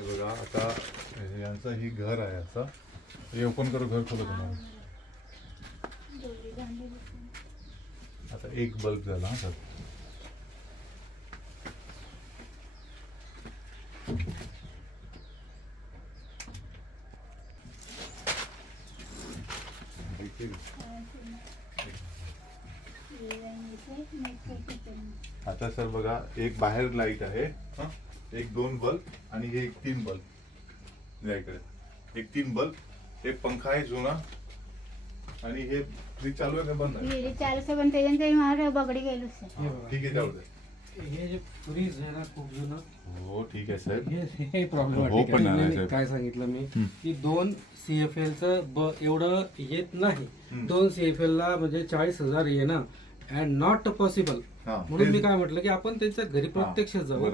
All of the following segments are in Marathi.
हे बघा आता यांचं ही घर आहे असं हे ओपन करू घर खोलत तुम्हाला. आता एक बल्ब झाला हा सर. आता सर बघा एक बाहेर लाइट आहे एक दोन बल्ब आणि हे एक तीन बल्ब. या इकडे. एक तीन बल्ब एक पंखा आहे जुना आणि हे फ्रीज चालू आहे का बंद आहे? विहिरी चालू पण त्याच्यानंतर मला बगडी गेलो हे बघा. ठीक आहे जाऊ दे. हे जे फ्रीज आहे ना खूप जुनं. हो ठीक आहे साहेब. हे हे हो, प्रॉब्लेमॅटिक पण आहे नाही, मी साहेब. काय सांगितलं मी. की दोन सीएफएल च ब एवढं येत नाही. हं. दोन सीएफएल ला म्हणजे चाळीस हजार येणं. अँड नॉट पॉसिबल म्हणून मी काय म्हटलं की आपण त्यांच्या घरी प्रत्यक्ष जाऊ.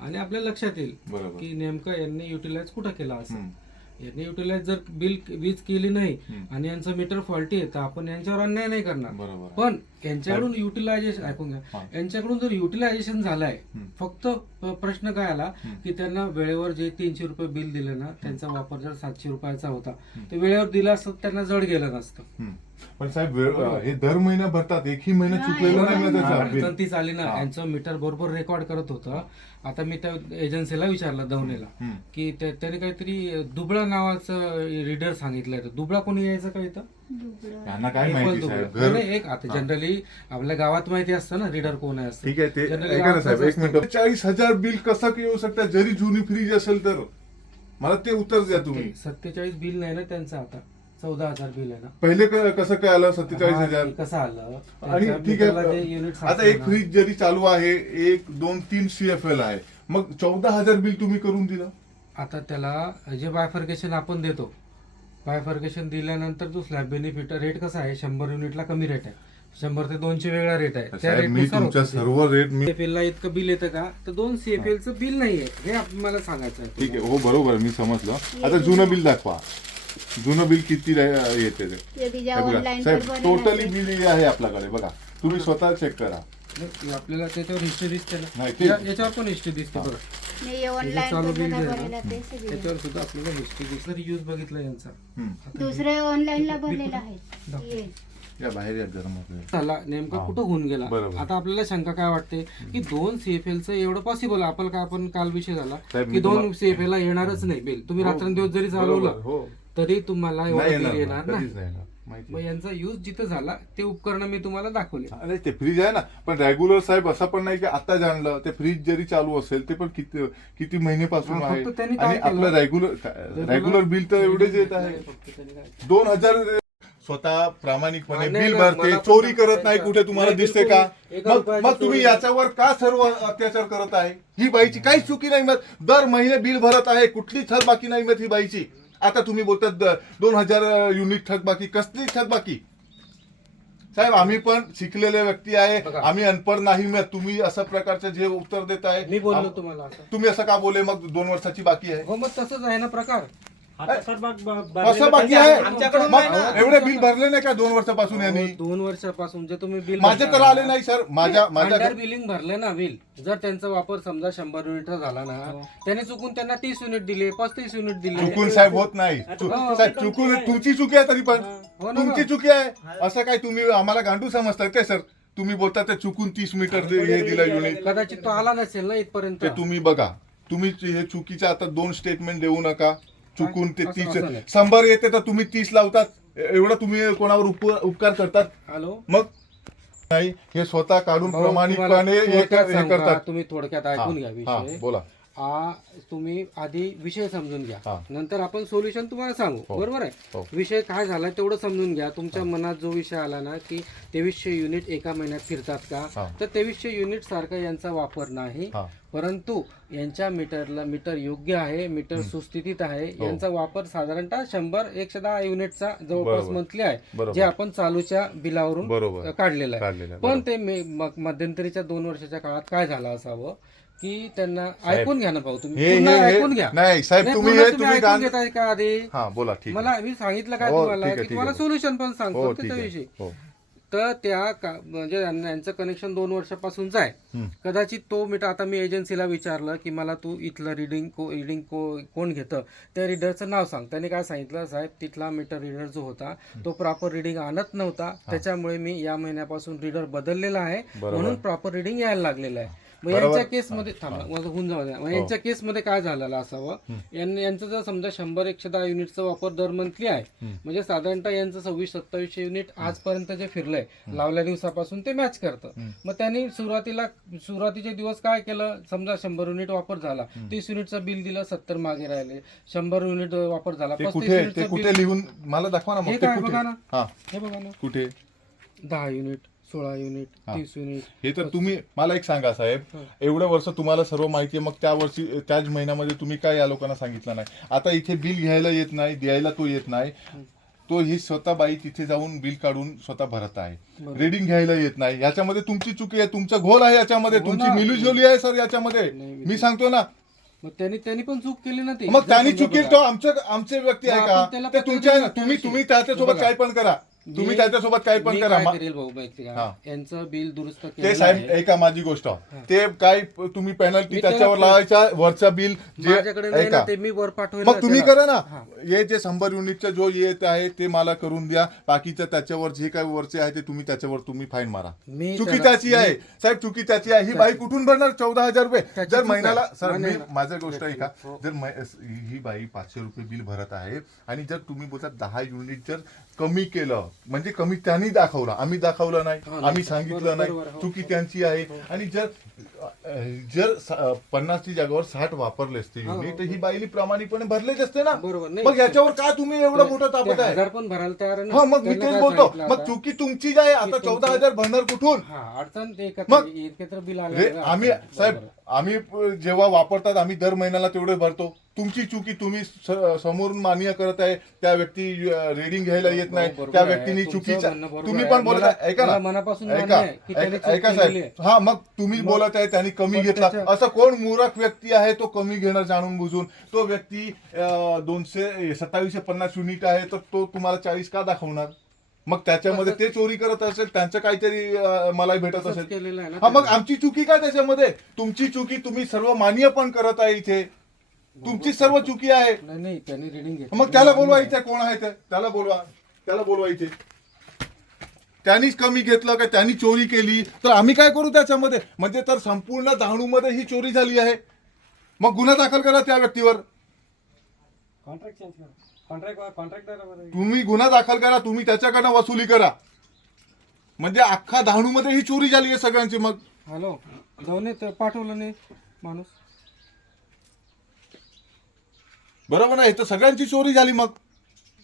आणि आपल्या लक्षात येईल की नेमकं यांनी युटिलाइज कुठं केला असं. यांनी युटिलाइज जर बिल वीज केली नाही. आणि यांचं मीटर फॉल्टी आहे तर आपण यांच्यावर अन्याय नाही करणार पण यांच्याकडून युटिलायझेशन ऐकून घ्या. यांच्याकडून जर युटिलायझेशन झालंय. फक्त प्रश्न काय आला. की त्यांना वेळेवर जे तीनशे रुपये बिल दिलं ना त्यांचा वापर जर सातशे रुपयाचा होता. तर वेळेवर दिला असतं त्यांना जड गेलं नसतं. पण साहेब वेळ- हे. दर महिना भरतात एकही महिना चुकलेला नाही ना त्याचा अडचण. तीच आली ना हा. यांचं मीटर बरोबर रेकॉर्ड करत होतं. आता मी त्या एजन्सीला विचारलं दवनेला हं. की त्या- त्याने काहीतरी दुबळा नावाचं रीडर सांगितलंय. तर दुबळा कोणी यायचं का इथं? यांना काय हे पण माहिती दुबळा. साहेब? घर नाही, एक आता जनरली आपल्या गावात माहिती असतं ना रीडर कोण आहे ठीक आहे ते Generally ऐका ना साहेब गावातच एक मिनिट. चाळीस हजार बिल कसं काय येऊ शकतं? जरी जुनी फ्रीज असेल तर. मला ते उत्तर द्या तुम्ही. सत्तेचाळीस बिल नाही ना त्यांचं आता. चौदा हजार बिल आहे ना. पहिले क- कसं काय आलं? सत्तेचाळीस हा, हजार. ते कसं आलं? आणि त्यांच्या ठीक जे आहे आता एक फ्रीज जरी चालू आहे एक दोन तीन सीएफएल आहे. मग चौदा हजार बिल तुम्ही करून दिलं? आता त्याला जे बायफर्केशन आपण देतो बायफर्केशन दिल्यानंतर जो स्लॅब बेनिफिट रेट कसा आहे? शंभर युनिटला कमी रेट आहे. शंभर ते दोनशे वेगळा रेट आहे. त्या साहेब मी तुमच्या ते. सर्व रेट मी CFL ला इतकं बिल येतं का? तर दोन सीएफएल चं बिल नाहीये. हे आपल्याला सांगायचं आहे ठीक आहे. हो बरोबर मी समजलं. आता जुनं बिल दाखवा. जुनं बिल किती रा- येते ते? हे बघा. साहेब टोटली बिल हे आहे. आपल्याकडे बघा. तुम्ही स्वतः चेक करा. नाही, आपल्याला त्याच्यावर हिस्ट्री दिसते ना. नाही, ते- या- याच्यावर पण हिस्ट्री दिसते बघा नाही ऑनलाईन चालू बिल जे आहे भरलेला ना, ते सगळे. त्याच्यावर सुद्धा आपल्याला हिस्ट्री दिसते. जर यूज बघितला यांचा. हम्म. भरलेला आहे. ये. या बाहेर या गरम होतंय. झाला नेमका. कुठं होऊन गेला? बरोबर. आता आपल्याला शंका काय वाटते? की दोन सीएफएल च एवढं पॉसिबल आपण काय आपण काल विषय झाला साहेब, की दोन तुम्हा- सीएफएल ला येणारच नाही बिल तुम्ही हो. रात्रंदिवस जरी बरोबर, चालवलं हो. तरी तुम्हाला नाही एवढं बिल येणार येणार ना, नाही कधीच नाही येणार माहिती मग यांचा यूज जिथं झाला ते उपकरण मी तुम्हाला दाखवले. अरे ते फ्रीज आहे ना पण रेग्युलर साहेब असं पण नाही की आता जाणलं ते फ्रीज जरी चालू असेल ते पण किती किती महिन्यापासून हा, आहे. फक्त त्यांनी काय आणि आपलं? रेग्युलर रेग्युलर बिल तर एवढेच येत आहे. नाही, फक्त त्यांनी काय- दोन हजार स्वतः प्रामाणिकपणे नाही, बिल नाही, भरते मला पण चोरी करत नाही कुठे तुम्हाला नाही, दिसते का? बिलकुल. एका मग रुपयाची मग तुम्ही चोरी याच्यावर का सर्व अत्याचार करत आहे? ही बाईची काहीच चुकी नाही मग दर महिने बिल भरत आहे कुठली थकबाकी नाही मग ही बाईची. आता तुम्ही बोलतात दोन हजार युनिट थकबाकी कसली थकबाकी साहेब आम्ही पण शिकलेले व्यक्ती आहे. आम्ही अनपढ नाही मग तुम्ही अशा प्रकारचं जे उत्तर देत आहे मी बोललो तुम्हाला असं. तुम्ही असं का बोले मग दोन वर्षाची बाकी आहे. हो मग तसंच आहे ना प्रकार. बाकी आहे. मग. एवढे बिल भरले नाही का दोन वर्षापासून यांनी? अहो, दोन वर्षापासून. जे तुम्ही बिल माझे तर आले नाही सर. माझ्या माझ्या बिलिंग भरले ना बिल. जर त्यांचा वापर समजा शंभर युनिट झाला ना त्याने चुकून त्यांना तीस युनिट दिले पस्तीस युनिट दिले. चुकून साहेब होत नाही. चु- हो. साहेब चुकून तुमची चुकी आहे तरी पण. हो. ना. तुमची चुकी आहे. असं काय तुम्ही आम्हाला गांडू समजताय काय सर? तुम्ही बोलता ते चुकून तीस मीटर दे- हे दिलं युनिट कदाचित तो आला नसेल ना इथपर्यंत. ते तुम्ही बघा. तुम्ही हे चुकीचं आता दोन स्टेटमेंट देऊ नका. चुकून ते तीस. शंभर येते तर तुम्ही तीस लावतात. एवढं तुम्ही कोणावर उप- उपकार करतात? हॅलो? मग? नाही हे स्वतः काढून प्रामाणिकपणे हे? करतात. तुम्ही थोडक्यात ऐकून घ्या बोला. हा तुम्ही आधी विषय समजून घ्या हा. नंतर आपण सोल्युशन तुम्हाला सांगू हो. बरोबर हो. आहे विषय काय झाला तेवढं समजून घ्या तुमच्या मनात जो विषय आला ना की तेवीसशे युनिट एका महिन्यात फिरतात हा. का तर तेवीसशे युनिट सारखा यांचा वापर नाही हा परंतु यांच्या मीटरला मीटर योग्य आहे मीटर सुस्थितीत आहे हो. यांचा वापर साधारणतः शंभर एकशे दहा युनिटचा जवळपास. मंथली आहे. जे आपण चालूच्या बिलावरून काढलेलं आहे पण. ते मध्यंतरीच्या दोन वर्षाच्या काळात काय झालं असावं की त्यांना ऐकून घ्या ना भाऊ तुम्ही हे- हे- हे- ऐकून घ्या. नाही, साहेब, तुम्ही हे- ऐकून गाण- घेताय का आधी? हा बोला ठीक आहे. मला मी सांगितलं काय हो, तुम्हाला आहे, की ठीक तुम्हाला आहे. सोल्युशन पण हो सांगतो ठीक आहे त्याच्याविषयी हो. तर त्या का- म्हणजे यांना- यांचं कनेक्शन दोन वर्षापासूनच आहे. हम्म. कदाचित तो मीटर आता मी एजन्सीला विचारलं की मला तू इथलं रिडिंग को रिडिंग को कोण घेतं? त्या रिडरचं नाव सांग. त्याने काय सांगितलं साहेब तिथला मीटर रिडर जो होता तो प्रॉपर रिडिंग आणत नव्हता. त्याच्यामुळे मी या महिन्यापासून रिडर बदललेला आहे. बरोबर. म्हणून प्रॉपर रिडिंग यायला लागलेलं आहे. मग. यांच्या केसमध्ये थांबा माझं होऊन जाऊ द्या. मग यांच्या केसमध्ये काय झालेलं असावं? यांनी यांचं जर समजा शंभर एकशे दहा युनिटचा वापर दर मंथली आहे म्हणजे साधारणतः यांचं सव्वीस सत्तावीसशे युनिट आजपर्यंत जे फिरलंय लावल्या दिवसापासून ते मॅच करतं. मग त्यांनी सुरुवातीला सुरुवातीचे दिवस काय केलं? समजा शंभर युनिट वापर झाला तीस युनिटचं बिल दिलं सत्तर मागे राहिले. शंभर युनिट वापर झाला पस्तीस युनिटचं बिल लिहून मला दाखवा ना हे काय बघा. हा. हे बघा ना. कुठे? दहा युनिट. सोळा युनिट हा. तीस युनिट हे तर तुम्ही मला एक सांगा साहेब हं. एवढं वर्ष तुम्हाला सर्व माहिती आहे मग त्या वर्षी त्याच महिन्यामध्ये तुम्ही काय या लोकांना सांगितलं नाही आता इथे बिल घ्यायला येत नाही द्यायला तो येत नाही तो ही स्वतः बाई तिथे जाऊन बिल काढून स्वतः भरत आहे बरोबर. रिडिंग घ्यायला येत नाही याच्यामध्ये तुमची चुकी आहे तुमचा घोल आहे याच्यामध्ये हो तुमची ना. मिलीझोली आहे सर याच्यामध्ये नाही, मी सांगतो ना मग त्यांनी त्यांनी पण चूक केली ना ती मग त्यांनी बघा. तो आमचे आमचे व्यक्ती आहे मग का आपण त्याला ते पत्र तुमच्या तुम्ही त्याविषयी. तुम्ही त्याच्यासोबत बघा. काय पण करा तुम्ही त्याच्यासोबत काय पण मी करा काय मा- करेल भाऊ माहिती का हा. यांचं बिल दुरुस्त ते केलेलं साहेब आहे. ऐका माझी गोष्ट ते काय तुम्ही पेनल्टी मी त्याच्यावर लावायच्या वरचा बिल जे माझ्याकडे नाही ना ऐका ते मी वर पाठवेल मग ना तुम्ही त्याला. करा ना हा. हे जे शंभर युनिटचा जो येत आहे ते मला करून द्या बाकीचं त्याच्यावर जे काही वरचे आहे ते तुम्ही त्याच्यावर तुम्ही फाईन मारा मी चुकी त्याला- त्याची आहे साहेब चुकी त्याची आहे ही बाई कुठून भरणार चौदा हजार रुपये त्याची जर चूक महिन्याला आहे. सर मी. माझं गोष्ट आहे का हो. जर मै- ही बाई पाचशे रुपये बिल भरत आहे आणि जर तुम्ही बोलता दहा युनिट जर कमी केलं. म्हणजे कमी त्यांनी दाखवलं. आम्ही दाखवलं नाही. हो. आम्ही सांगितलं नाही. बरोबर, हो. चुकी त्यांची आहे. आणि जर जर पन्नासची जागेवर साठ वापरले असते हो, युनिट तर हो. ही. बाईली प्रामाणिकपणे भरलेच असते ना. बरोबर मग याच्यावर का तुम्ही एवढं मोठं तापत आहे? पण भरायला तयार. हा मग मी तेच बोलतो. मग? चुकी तुमची जी आहे आता चौदा हजार भरणार कुठून? हा अडचण मग- एकत्र बिल आम्ही साहेब आम्ही जेव्हा वापरतात आम्ही दर महिन्याला तेवढे भरतो. तुमची चुकी तुम्ही समोरून मान्य करत आहे त्या व्यक्ती रिडिंग घ्यायला येत नाही त्या. व्यक्तीने चुकीचा तुम्ही. पण बोलत आहे. ऐका ना मनापासून ऐका ऐका- साहेब हा मग तुम्ही बोलत आहे त्यांनी कमी घेतला असं कोण मूरख व्यक्ती आहे तो कमी घेणं जाणून बुजून तो व्यक्ती दोनशे सत्तावीसशे पन्नास युनिट आहे तर तो तुम्हाला चाळीस का दाखवणार मग त्याच्यामध्ये ते चोरी करत असेल त्यांचं काहीतरी अं, मला भेटत असेल हा मग. आमची चुकी काय त्याच्यामध्ये तुमची चुकी तुम्ही सर्व मान्य पण करत आहे इथे तुमची सर्व चुकी आहे. नाही नाही त्यांनी रिडिंग घेतली. मग त्याला बोलवा इथे कोण आहे ते? त्याला बोलवा. त्याला बोलवा इथे. त्यांनीच कमी घेतलं का त्यांनी चोरी केली? तर आम्ही काय करू त्याच्यामध्ये? म्हणजे तर संपूर्ण डहाणूमध्ये ही चोरी झाली आहे. मग गुन्हा दाखल करा त्या व्यक्तीवर. कॉन्ट्रॅक्ट चेंज करा. कॉन्ट्रॅक्ट कॉन्ट्रॅक्टर तुम्ही गुन्हा दाखल करा तुम्ही त्याच्याकडनं वसुली करा. म्हणजे अख्खा डहाणूमध्ये ही चोरी झाली आहे सगळ्यांची मग. हॅलो जाऊन येत पाठवलं नाही माणूस. बरोबर आहे तर सगळ्यांची चोरी झाली मग.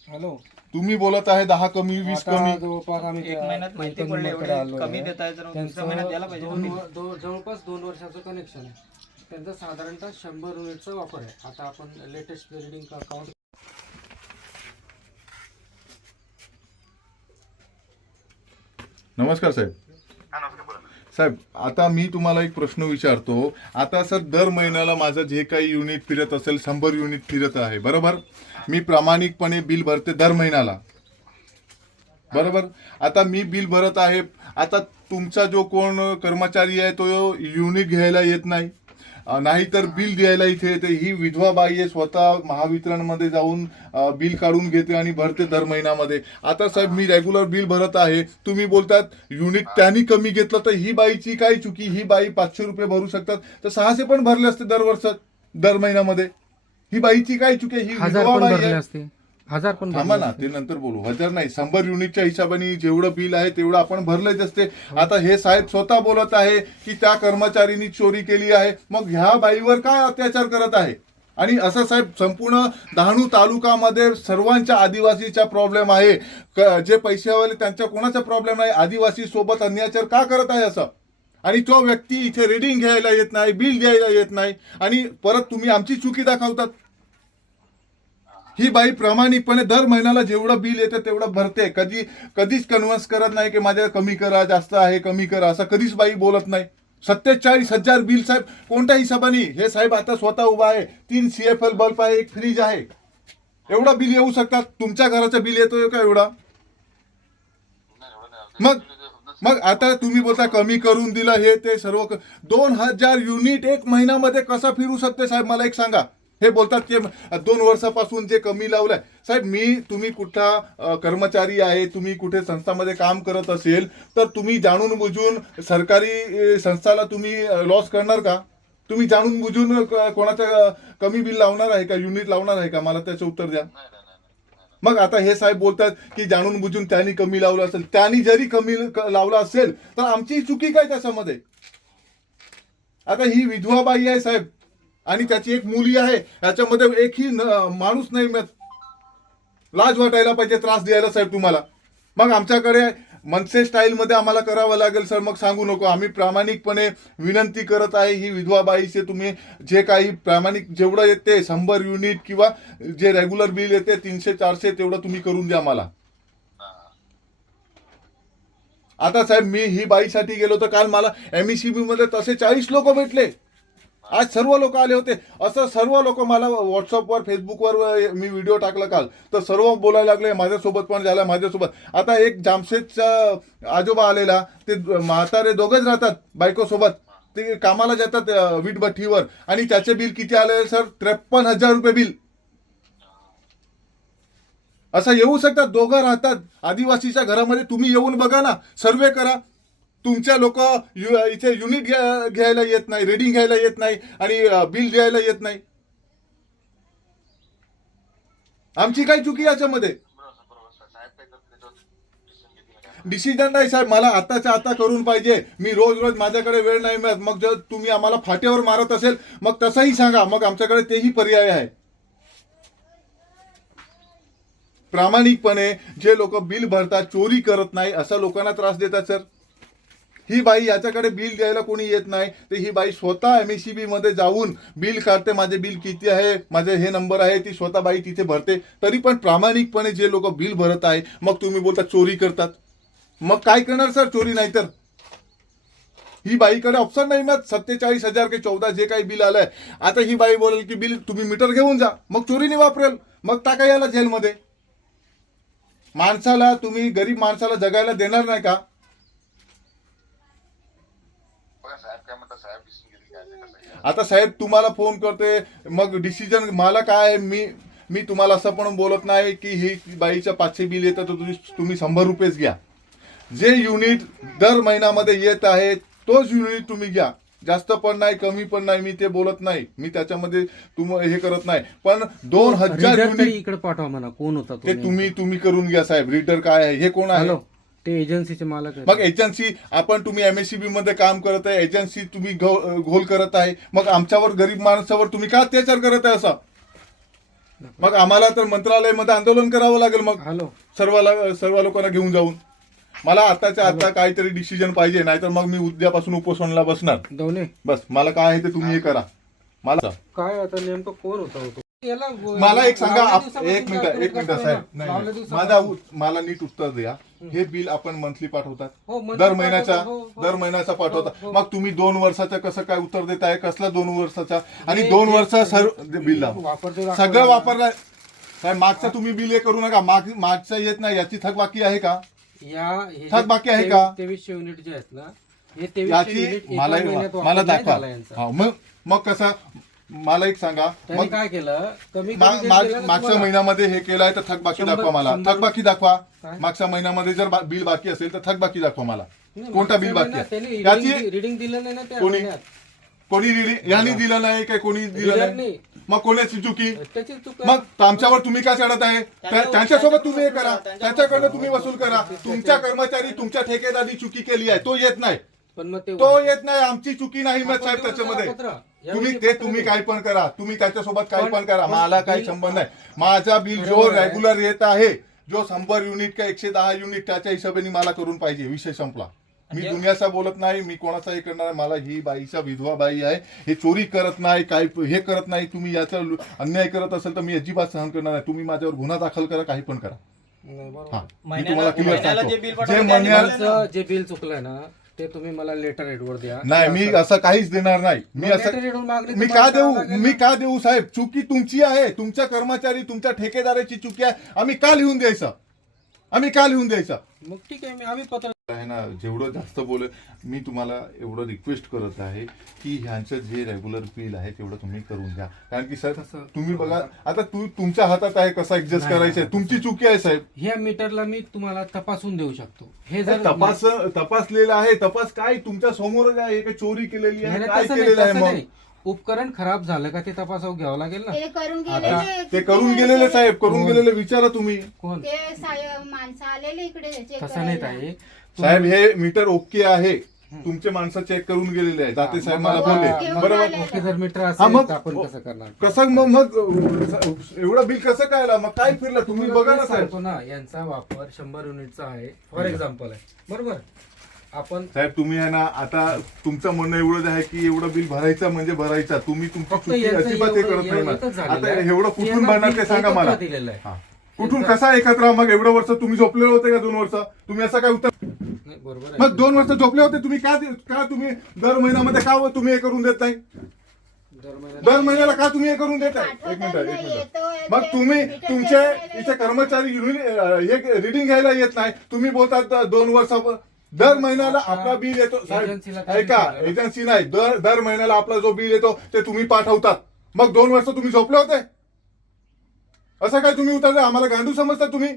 हॅलो. तुम्ही बोलत आहे दहा कमी वीस आता कमी. जवळपास आम्ही एक त्या महिन्यात माहिती पडली एवढे. आलो कमी आहे. देताय तर दुसऱ्या त्यांचं महिन्यात द्यायला पाहिजे. दोन ना व- दो- जवळपास दोन वर्षाचं कनेक्शन आहे. त्यांचा साधारणतः शंभर युनिटचा वापर आहे. आता आपण लेटेस्ट रिडिंग अकाउंट नमस्कार साहेब. साहेब आता मी तुम्हाला एक प्रश्न विचारतो. आता सर दर महिन्याला माझं जे काही युनिट फिरत असेल शंभर युनिट फिरत आहे बरोबर? मी प्रामाणिकपणे बिल भरते दर महिन्याला. बरोबर? आता मी बिल भरत आहे आता तुमचा जो कोण कर्मचारी आहे तो युनिट घ्यायला येत नाही. नाहीतर बिल द्यायला इथे येते. ही विधवा बाई आहे स्वतः महावितरणमध्ये जाऊन बिल काढून घेते आणि भरते दर महिन्यामध्ये. आता साहेब मी रेग्युलर बिल भरत आहे. तुम्ही बोलतात युनिट त्यांनी कमी घेतलं तर ही बाईची काय चुकी? ही बाई पाचशे रुपये भरू शकतात. तर सहाशे पण भरले असते दर वर्षात दर महिन्यामध्ये. ही बाईची काय चुकी? ही विधवा बाई असते. हजार पण थांबा ना. ते नंतर बोलू. हजार नाही शंभर युनिटच्या हिशोबाने जेवढं बिल आहे तेवढं आपण भरलेच असते आता हे साहेब स्वतः बोलत आहे की त्या कर्मचारीनी चोरी केली आहे. मग ह्या बाईवर काय अत्याचार करत आहे? आणि असं साहेब संपूर्ण डहाणू तालुकामध्ये सर्वांच्या आदिवासीचा प्रॉब्लेम आहे. जे पैशावाले त्यांच्या कोणाचा प्रॉब्लेम नाही? आदिवासी सोबत अन्याचार का करत आहे असं? आणि तो व्यक्ती इथे रिडिंग घ्यायला येत नाही बिल द्यायला येत नाही. आणि परत तुम्ही आमची चुकी दाखवतात. ही बाई प्रामाणिकपणे दर महिन्याला जेवढं बिल येतं तेवढं भरते. कधी कधीच कन्व्हन्स करत नाही की माझ्या कमी करा जास्त आहे कमी करा असं कधीच बाई बोलत नाही. सत्तेचाळीस हजार बिल साहेब कोणत्या हिशोबाने? हे साहेब आता स्वतः उभा आहे. तीन सी एफ एल बल्ब आहे एक फ्रीज आहे. एवढा बिल येऊ शकतात? तुमच्या घराचं बिल येतोय का एवढा? मग मग आता तुम्ही बोलता कमी करून दिलं हे ते सर्व दोन हजार युनिट एक महिन्यामध्ये कसा फिरू शकते साहेब? मला एक सांगा. हे बोलतात की दोन वर्षापासून जे कमी लावलंय. साहेब मी तुम्ही कुठला कर्मचारी आहे तुम्ही कुठे संस्थामध्ये काम करत असेल तर तुम्ही जाणून बुजून सरकारी संस्थाला तुम्ही लॉस करणार का? तुम्ही जाणून बुजून कोणाचं कमी बिल लावणार आहे का? युनिट लावणार आहे का? मला त्याचं उत्तर द्या. मग आता हे साहेब बोलतात की जाणून बुजून त्यांनी कमी लावलं असेल. त्यांनी जरी कमी लावलं असेल तर आमची चुकी काय त्याच्यामध्ये? आता ही विधवा बाई आहे साहेब. आणि त्याची एक मुली आहे याच्यामध्ये एकही न- माणूस नाही मिळत. लाज वाटायला पाहिजे त्रास द्यायला साहेब तुम्हाला. मग आमच्याकडे मनसे स्टाईलमध्ये आम्हाला करावं लागेल सर. मग सांगू नको. आम्ही प्रामाणिकपणे विनंती करत आहे ही विधवा बाईचे तुम्ही जे काही प्रामाणिक जेवढं येते शंभर युनिट किंवा जे रेग्युलर बिल येते तीनशे चारशे तेवढं तुम्ही करून द्या मला. आता साहेब मी ही बाईसाठी गेलो तर काल मला एमईसीबी मध्ये तसे चाळीस लोक भेटले. आज सर्व लोक आले होते. असं सर्व लोक मला व्हॉट्सअपवर फेसबुकवर मी व्हिडिओ टाकला काल. तर सर्व बोलायला लागले माझ्यासोबत पण झालं माझ्यासोबत. आता एक जामशेदचा आजोबा आलेला ते म्हातारे दोघेच राहतात बायकोसोबत. ते कामाला जातात वीटभट्टीवर. आणि त्याचे बिल किती आले सर? त्रेपन्न हजार रुपये बिल. असं येऊ शकतात दोघं राहतात. आदिवासीच्या घरामध्ये तुम्ही येऊन बघा ना सर्वे करा. तुमच्या लोक इथे युनिट घ्या- घ्यायला येत नाही रीडिंग घ्यायला येत नाही आणि बिल द्यायला येत नाही. आमची काय चुकी याच्यामध्ये. डिसिजन नाही साहेब. मला आताच्या आता करून पाहिजे. मी रोज रोज माझ्याकडे वेळ नाही मिळत. मग जर तुम्ही आम्हाला फाट्यावर मारत असेल मग तसंही सांगा. मग आमच्याकडे तेही पर्याय आहे. प्रामाणिकपणे जे लोक बिल भरतात चोरी करत नाही अशा लोकांना त्रास देतात सर. ही बाई याच्याकडे बिल द्यायला कोणी येत नाही. तर ही बाई स्वतः एम एसमध्ये जाऊन बिल काढते. माझे बिल किती आहे? माझे हे नंबर आहे. ती स्वतः बाई तिथे भरते. तरी पण प्रामाणिकपणे जे लोक बिल भरत आहे मग तुम्ही बोलता चोरी करतात. मग काय करणार सर चोरी नाही तर ही बाईकडे ऑप्शन नाही मग सत्तेचाळीस हजार की चौदा जे काही बिल आलंय. आता ही बाई बोलेल की बिल तुम्ही मीटर घेऊन जा. मग चोरीने वापरेल. मग टाका याला जेलमध्ये. माणसाला तुम्ही गरीब माणसाला जगायला देणार नाही का? आता साहेब तुम्हाला फोन करते मग डिसिजन मला काय आहे, मी मी तुम्हाला असं पण बोलत नाही की ही बाईच्या पाचशे बिल येतं तर तुम्ही तुम्ही शंभर रुपयेच घ्या. जे युनिट दर महिन्यामध्ये येत आहे तोच युनिट तुम्ही घ्या. जास्त पण नाही कमी पण नाही मी ते बोलत नाही. मी त्याच्यामध्ये तुम हे करत नाही. पण दोन हजार युनिट इकडे पाठवा म्हणा कोण होता तो ते तुम्ही तुम्ही करून घ्या साहेब. रीडर काय आहे? हे कोण आहे? हॅलो ते एजन्सीचे मालक आहेत. मग एजन्सी आपण तुम्ही एमएससीबी मध्ये काम करत आहे एजन्सी तुम्ही घो- घोल करत आहे मग आमच्यावर गरीब माणसावर तुम्ही का अत्याचार करत आहे असा? मग आम्हाला तर मंत्रालयामध्ये आंदोलन करावं लागेल मग. हॅलो. सर्व सर्व लोकांना घेऊन जाऊन. मला आताच्या आता काहीतरी डिसिजन पाहिजे नाहीतर मग मी उद्यापासून उपोषणाला बसणार. दवने बस मला काय आहे ते तुम्ही हे करा. मला काय आता नेमकं कोण होता? हो तो? याला मला एक सांगा आप- एक मिनिट एक मिनिट साहेब. नाही. माझा उ- मला नीट उत्तर द्या हे बिल आपण मंथली पाठवतात हो, monthly दर महिन्याचा हो, हो. दर महिन्याचा पाठवता हो. मग तुम्ही दोन वर्षाचं कसं काय उत्तर देत आहे कसला दोन वर्षाचा आणि दोन वर्ष सर्व बिल. वापरते दाखवा. सगळं वापरलं साहेब मागचं तुम्ही बिल हे करू नका माग मागचं येत नाही याची थक बाकी आहे का या हे थक जे बाकी आहे तेवीस- का? तेवीसशे युनिट जे आहेत ना हे तेवीसशे याची युनिट एका मला महिन्यात दाखवा यांचा. हा, मग मग कसं मला एक सांगा. त्यांनी मग काय केलं? कमी मा- कमी मागच्या तुम्हाला. महिन्यामध्ये हे केलंय तर थकबाकी शंभर- दाखवा मला. शंभर- थकबाकी दाखवा. काय? मागच्या महिन्यामध्ये जर बा- बिल बाकी असेल तर थकबाकी दाखवा मला. नाही, कोणता बिल मागच्या बाकी महिन्यात त्यांनी आहे याची reading दिलं नाही ना त्या कोणी महिन्यात. कोणी रिडी- यांनी दिलं नाही काय कोणी दिलं नाही? नाही. मग कोणाची चुकी? त्याची चूक आहे. मग आमच्यावर तुम्ही काय चढत आहे? त्या- त्यांच्यासोबत तुम्ही हे करा. त्याच्याकडनं तुम्ही वसूल करा. तुमच्या कर्मचारी तुमच्या ठेकेदारी चुकी केली आहे. तो येत नाही. पण मग ते तो येत नाही. आमची चुकी नाही मग साहेब त्याच्यामध्ये. तुम्ही ते तुम्ही. काय पण करा. तुम्ही त्याच्यासोबत काही पण- पण करा. मला काही संबंध नाही. माझा बिल जो. रेग्युलर येत आहे जो शंभर युनिट का एकशे दहा युनिट त्याच्या हिशोबाने मला करून पाहिजे. विषय संपला. मी दुनियाचा बोलत नाही मी कोणाचा हे करणार नाही. मला ही बाईचा विधवा बाई आहे. हे चोरी करत नाही काय हे करत नाही. तुम्ही याचा अन्याय करत असेल तर मी अजिबात सहन करणार नाही. तुम्ही माझ्यावर गुन्हा दाखल करा काही पण करा. हा. मी तुम्हाला क्लिअर जे सांगतो जे बिल चुकलंय ना ते तुम्ही मला लेटर हेडवर द्या. नाही मी असं काहीच देणार नाही. मी असं मागणी मी तुम्हाला का देऊ लागेल मी ना. का देऊ साहेब? चुकी तुमची आहे. तुमच्या कर्मचारी तुमच्या ठेकेदाराची चुकी आहे. आम्ही का लिहून द्यायचं? आम्ही का लिहून द्यायचं? मग ठीक आहे मी- आम्ही पत्र आहे ना जेवढं जास्त बोल मी तुम्हाला एवढं रिक्वेस्ट करत आहे की ह्यांचं जे रेग्युलर बिल आहे तेवढं तुम्ही करून घ्या. कारण की सर तुम्ही बघा आता तू तुमच्या हातात आहे कसं ऍडजस्ट करायचं? आहे तुमची चुकी आहे साहेब. ह्या मीटरला मी तुम्हाला तपासून देऊ शकतो. हे जर तपास तपासलेला आहे तपास काय? तुमच्या समोरच आहे का चोरी केलेली आहे काय केलेलं आहे मग. उपकरण खराब झालं का ते तपासावं घ्यावं लागेल ना? ते करून आता गेलेले ते करून गेलेले साहेब करून हो. गेलेले विचारा तुम्ही. कोण? ते माणसं आलेले इकडे check तसं नाही करायला. ताई साहेब हे मीटर ओके आहे. तुमचे माणसं चेक करून गेलेले आहे जाते साहेब मला बोलले. बरोबर? ओके जर मीटर हा, असेल मग- तर आपण कसं करणार? कसं मग मग एवढं बिल कसं काय आलं? मग काय फिरलं? तुम्ही बघा ना साहेब. सांगतो ना यांचा वापर शंभर युनिटचा आहे. फॉर एक्झाम्पल आहे. बरोबर? आपण साहेब तुम्ही आहे ना आता तुमचं म्हणणं एवढंच आहे की एवढं बिल भरायचं म्हणजे भरायचा तुम्ही तुमची फक्त चुकी यांचं अजिबात हे एवढं- करत नाही एवढंच ना. झालेलं आता आहे. एवढं कुठून यांना भरणार ते बिल सांगा एकत्र मला दिलेलं आहे. हा. कुठून कसा एकत्र मग एवढं वर्ष तुम्ही झोपलेले होते का दोन वर्ष तुम्ही असं काय उत्तर नाही, बरोबर आहे. मग दोन वर्ष झोपले होते तुम्ही का का तुम्ही दर महिन्यामध्ये का हो तुम्ही हे करून देत नाही दर महिन्याला का तुम्ही हे करून देत आहे एक मिनिट एक नाही, मिनिट मग तुम्ही तुमचे इथे. कर्मचारी रिडिंग घ्यायला येत नाही तुम्ही बोलतात द- दोन वर्ष दर महिन्याला आपला बिल येतो. साहेब ऐका? एजन्सी नाही. दर दर महिन्याला आपला जो बिल येतो ते तुम्ही पाठवतात. मग दोन वर्ष तुम्ही झोपले होते? असं काय तुम्ही उतर आम्हाला गांडू समजता तुम्ही?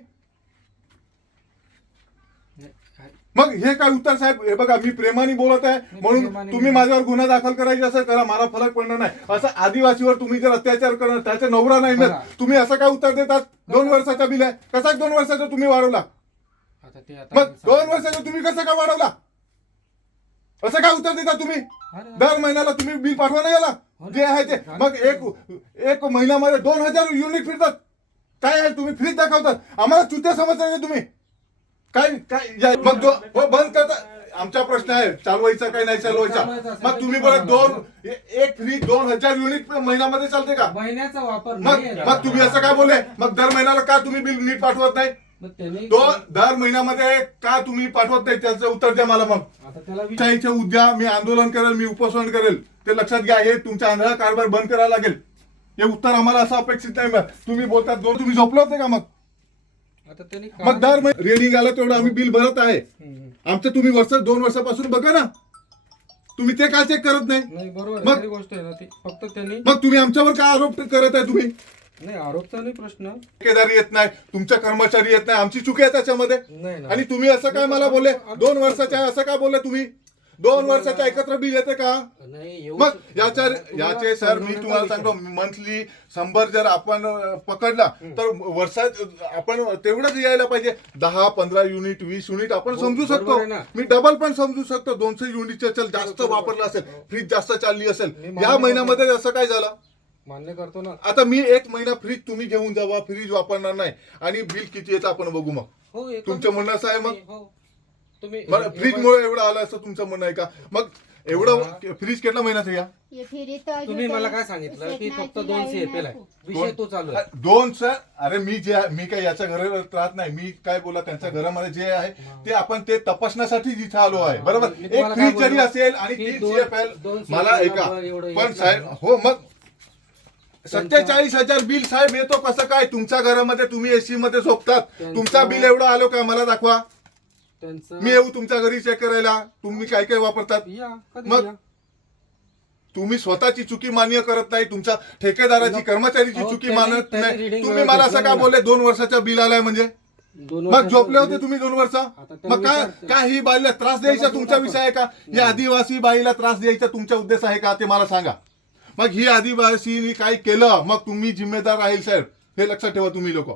मग हे काय उत्तर साहेब? हे बघा मी प्रेमाने बोलत आहे. म्हणून तुम्ही. माझ्यावर गुन्हा दाखल करायचे असं करा मला फरक पडणार नाही. असं आदिवासीवर तुम्ही जर अत्याचार करणार त्याचा नवरा नाही मिळत. तुम्ही असं काय उत्तर देतात? दोन वर्षाचा बिल आहे. कसा दोन वर्षाचा तुम्ही वाढवला? आता ते आता मग दोन. वर्षाचा तुम्ही कसं काय वाढवला? असं काय उत्तर देता तुम्ही? अरे, दर महिन्याला तुम्ही बिल पाठवा नाही याला हो ना. जे आहे ते. मग एक एक महिन्यामध्ये दोन हजार युनिट फिरतात. काय आहे? तुम्ही फ्रीज दाखवतात. आम्हाला चुत्या समजता नाही तुम्ही. काय काय या- मग दो- हो, बंद करता. आमचा प्रश्न आहे. चालवायचा काय नाही चालवायचा? असेल. मग तुम्ही चालवा. दोन ए- एक फ्रीज दोन हजार युनिट महिन्यामध्ये चालते का? महिन्याचा वापर मग. मग तुम्ही असं काय बोलले? मग दर महिन्याला का तुम्ही बिल नीट पाठवत नाही? मग त्यांनी दोन दर महिन्यामध्ये का तुम्ही पाठवत नाही त्याचं उत्तर द्या मला मग. आता त्याला विचार- तुमच्या इथे उद्या मी आंदोलन करेल मी उपोषण करेल. ते लक्षात घ्या हे तुमचा आंधळा कारभार बंद करायला लागेल. हे उत्तर आम्हाला असं अपेक्षित नाही. तुम्ही बोलतात दोन तुम्ही झोपले होते का मग? आता त्यांनी मग दर रेडिंग आलं तेवढं आम्ही बिल भरत आहे. हम्म. आमचं तुम्ही वर्ष दोन वर्षापासून बघा ना. तुम्ही ते का चेक करत नाही? नाही बरोबर मग- खरी गोष्ट आहे ना ती. फक्त त्यांनी मग तुम्ही आमच्यावर काय आरोप करत आहे तुम्ही? नाही आरोपचा नाही प्रश्न. ठेकेदारी येत नाही तुमच्या कर्मचारी येत नाही आमची चुकी आहे त्याच्यामध्ये. नाही ना आणि तुम्ही असं काय मला बोलले? दोन वर्षाच्या आहे, असं काय बोलले तुम्ही? दोन वर्षाच्या एकत्र बिल येते का? नाही मग याच्या याचे सर मी तुम्हाला. सांगतो मंथली शंभर जर आपण अं, पकडला तर वर्षात आपण तेवढंच यायला पाहिजे. दहा पंधरा युनिट वीस युनिट आपण हो, समजू बरोबर शकतो. आहे ना. मी डबल पण समजू शकतो. दोनशे युनिटचे चल जास्त वापरलं असेल फ्रीज जास्त चालली असेल. मी मान्य या महिन्यामध्ये असं काय झालं? मान्य करतो ना. आता मी एक महिना फ्रीज तुम्ही घेऊन जावा फ्रीज वापरणार नाही. आणि बिल किती येतं आपण बघू मग. हो तुमचं म्हणणं असं आहे मग? हो. तुम्ही बरं फ्रीज मुळे एवढं आलं असं तुमचं म्हणणं आहे का? मग एवढं फ्रीज किती महिन्यात या हे फिरीत तुम्ही मला काय सांगितलं? की फक्त नाही, दोन ती सीएपीएल लाईन आहे. विषय तो चालू आहे. दोन सर अरे मी जे मी काय याच्या घरात राहत नाही. मी काय बोला त्यांच्या घरामध्ये जे आहे ते आपण ते तपासण्यासाठी जिथे आलो आहे. बरोबर? मी एक तुम्हाला काय फ्रीज जरी बोललो? असेल आणि की तीन दोन- सीएफएल दोन मला CFL एवढं पण साहेब. हो मग सत्तेचाळीस हजार बिल साहेब येतो कसं काय? तुमच्या घरामध्ये तुम्ही एसी मध्ये झोपतात. तुमचा बिल एवढं आलो का? मला दाखवा. मी येऊ तुमच्या घरी चेक करायला. तुम्ही काय काय वापरतात? या मग या. तुम्ही स्वतःची चुकी मान्य करत नाही तुमच्या ठेकेदाराची. कर्मचारीची चुकी मानत नाही. तुम्ही मला असं का. बोलले? दोन वर्षाचा बिल आलाय म्हणजे? मग झोपले होते तुम्ही दोन वर्ष? मग काय. काय ही बाईला त्रास द्यायचा तुमचा विषय आहे का? ही आदिवासी बाईला त्रास द्यायचा तुमचा उद्देश आहे का? ते मला सांगा. मग ही आदिवासीनी काय केलं? मग तुम्ही जिम्मेदार राहील साहेब. हे लक्षात ठेवा तुम्ही लोक.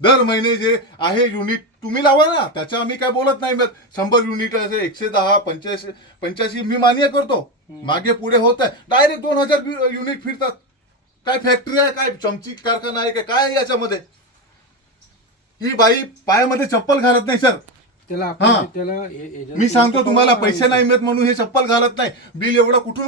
दर महिने जे आहे युनिट तुम्ही लावा ना. त्याच्या आम्ही काय बोलत नाही. मग शंभर युनिट असे एकशे दहा पंच्याऐंशी पंच्याऐंशी मी मान्य करतो. मागे पुढे होत आहे. डायरेक्ट दोन हजार युनिट फिरतात. काय फॅक्टरी आहे काय चमची कारखाना आहे काय याच्यामध्ये? ही बाई पायामध्ये चप्पल घालत नाही सर. त्याला मी सांगतो तुम्हाला पैसे नाही मिळत म्हणून हे चप्पल घालत नाही. बिल एवढं कुठून